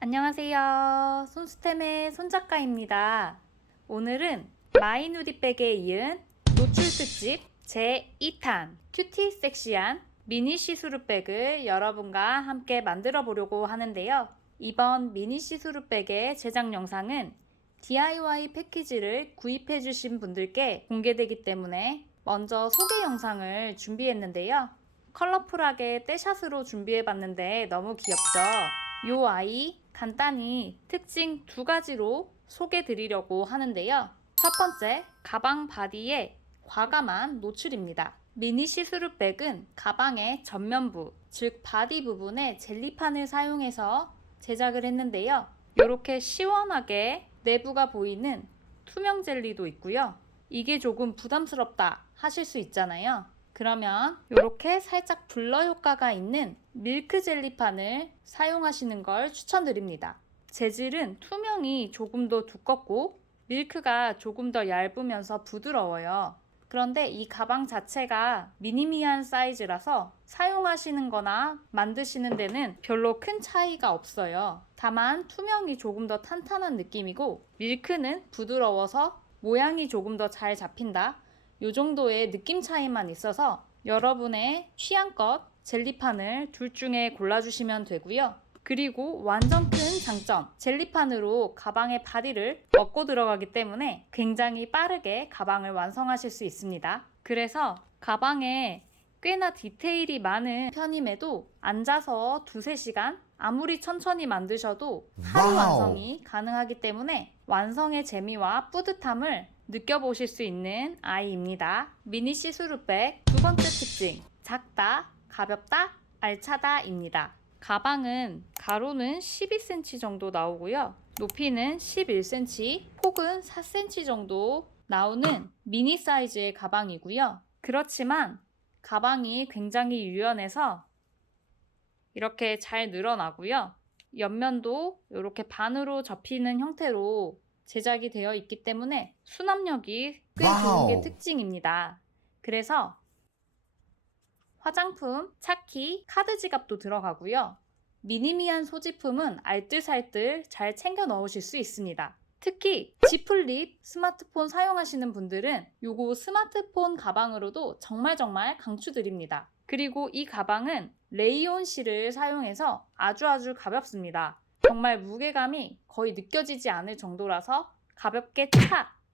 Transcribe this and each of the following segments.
안녕하세요. 손수템의 손작가입니다. 오늘은 마이 누디백에 이은 노출 특집 제2탄 큐티 섹시한 미니 시스루백을 여러분과 함께 만들어 보려고 하는데요. 이번 미니 시스루백의 제작 영상은 DIY 패키지를 구입해 주신 분들께 공개되기 때문에 먼저 소개 영상을 준비했는데요. 컬러풀하게 떼샷으로 준비해 봤는데 너무 귀엽죠? 요 아이 간단히 특징 두 가지로 소개 드리려고 하는데요. 첫 번째, 가방 바디의 과감한 노출입니다. 미니 시스루백은 가방의 전면부, 즉 바디 부분에 젤리판을 사용해서 제작을 했는데요. 이렇게 시원하게 내부가 보이는 투명 젤리도 있고요. 이게 조금 부담스럽다 하실 수 있잖아요. 그러면 이렇게 살짝 블러 효과가 있는 밀크 젤리판을 사용하시는 걸 추천드립니다. 재질은 투명이 조금 더 두껍고 밀크가 조금 더 얇으면서 부드러워요. 그런데 이 가방 자체가 미니미한 사이즈라서 사용하시는 거나 만드시는 데는 별로 큰 차이가 없어요. 다만 투명이 조금 더 탄탄한 느낌이고 밀크는 부드러워서 모양이 조금 더 잘 잡힌다. 이 정도의 느낌 차이만 있어서 여러분의 취향껏 젤리판을 둘 중에 골라주시면 되고요. 그리고 완전 큰 장점, 젤리판으로 가방의 바디를 얻고 들어가기 때문에 굉장히 빠르게 가방을 완성하실 수 있습니다. 그래서 가방에 꽤나 디테일이 많은 편임에도 앉아서 2-3시간 아무리 천천히 만드셔도 하루 완성이 가능하기 때문에 완성의 재미와 뿌듯함을 느껴보실 수 있는 아이입니다. 미니 시스루백 두 번째 특징, 작다, 가볍다, 알차다입니다. 가방은 가로는 12cm 정도 나오고요. 높이는 11cm, 폭은 4cm 정도 나오는 미니 사이즈의 가방이고요. 그렇지만 가방이 굉장히 유연해서 이렇게 잘 늘어나고요. 옆면도 이렇게 반으로 접히는 형태로 제작이 되어 있기 때문에 수납력이 꽤 좋은 게 특징입니다. 그래서 화장품, 차키, 카드 지갑도 들어가고요. 미니미한 소지품은 알뜰살뜰 잘 챙겨 넣으실 수 있습니다. 특히 G 플립 스마트폰 사용하시는 분들은 요거 스마트폰 가방으로도 정말 강추드립니다. 그리고 이 가방은 레이온 실을 사용해서 아주 가볍습니다. 정말 무게감이 거의 느껴지지 않을 정도라서 가볍게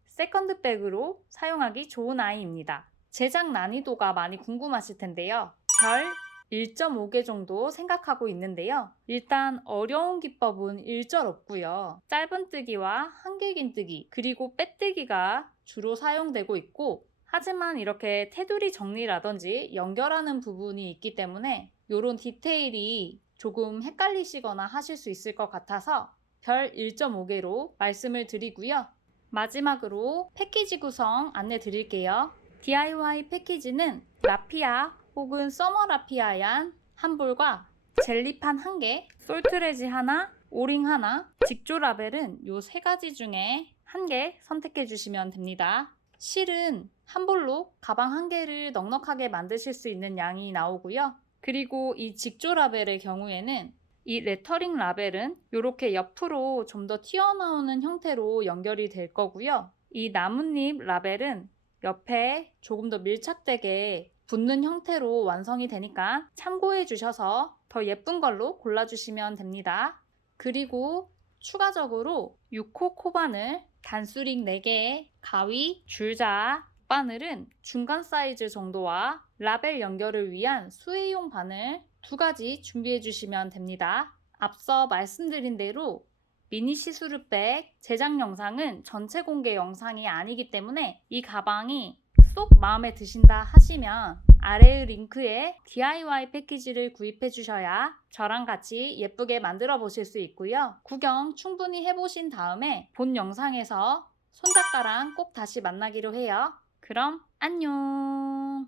세컨드백으로 사용하기 좋은 아이입니다. 제작 난이도가 많이 궁금하실 텐데요. 별 1.5개 정도 생각하고 있는데요. 일단 어려운 기법은 일절 없고요. 짧은뜨기와 한길긴뜨기 그리고 빼뜨기가 주로 사용되고 있고, 하지만 이렇게 테두리 정리라든지 연결하는 부분이 있기 때문에 이런 디테일이 조금 헷갈리시거나 하실 수 있을 것 같아서 별 1.5개로 말씀을 드리고요. 마지막으로 패키지 구성 안내 드릴게요. DIY 패키지는 라피아 혹은 서머 라피아얀 한 볼과 젤리판 1개, 솔트레지 하나, 오링 하나, 직조 라벨은 이 3가지 중에 1개 선택해 주시면 됩니다. 실은 한 볼로 가방 1개를 넉넉하게 만드실 수 있는 양이 나오고요. 그리고 이 직조 라벨의 경우에는 이 레터링 라벨은 이렇게 옆으로 좀 더 튀어나오는 형태로 연결이 될 거고요. 이 나뭇잎 라벨은 옆에 조금 더 밀착되게 붙는 형태로 완성이 되니까 참고해 주셔서 더 예쁜 걸로 골라주시면 됩니다. 그리고 추가적으로 6호 코바늘, 단수링 4개, 가위, 줄자, 바늘은 중간 사이즈 정도와 라벨 연결을 위한 수혜용 바늘 2가지 준비해 주시면 됩니다. 앞서 말씀드린 대로 미니 시스루백 제작 영상은 전체 공개 영상이 아니기 때문에 이 가방이 쏙 마음에 드신다 하시면 아래의 링크에 DIY 패키지를 구입해 주셔야 저랑 같이 예쁘게 만들어 보실 수 있고요. 구경 충분히 해보신 다음에 본 영상에서 손작가랑 꼭 다시 만나기로 해요. 그럼 안녕.